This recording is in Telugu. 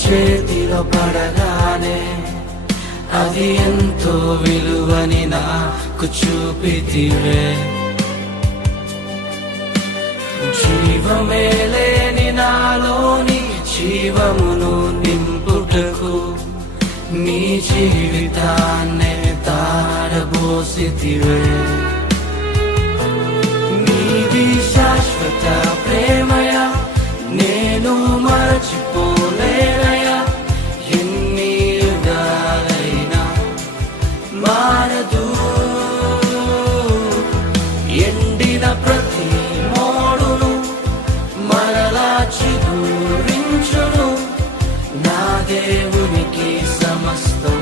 చేతిలో పడగానే అది ఎంతో విలువని నాకు చూపితివే. జీవమే లేని నాలోని జీవమును నింపుటకు నీ జీవితాన్నే తారబోసితివే. నీది శాశ్వత ప్రేమయ నేను మరచిపోలేనయా. ఎన్ని యుగాలైనా మారదు. ఎండిన ప్రతి మోడును మరలా చిగురించును. నా దేవునికి సమస్తం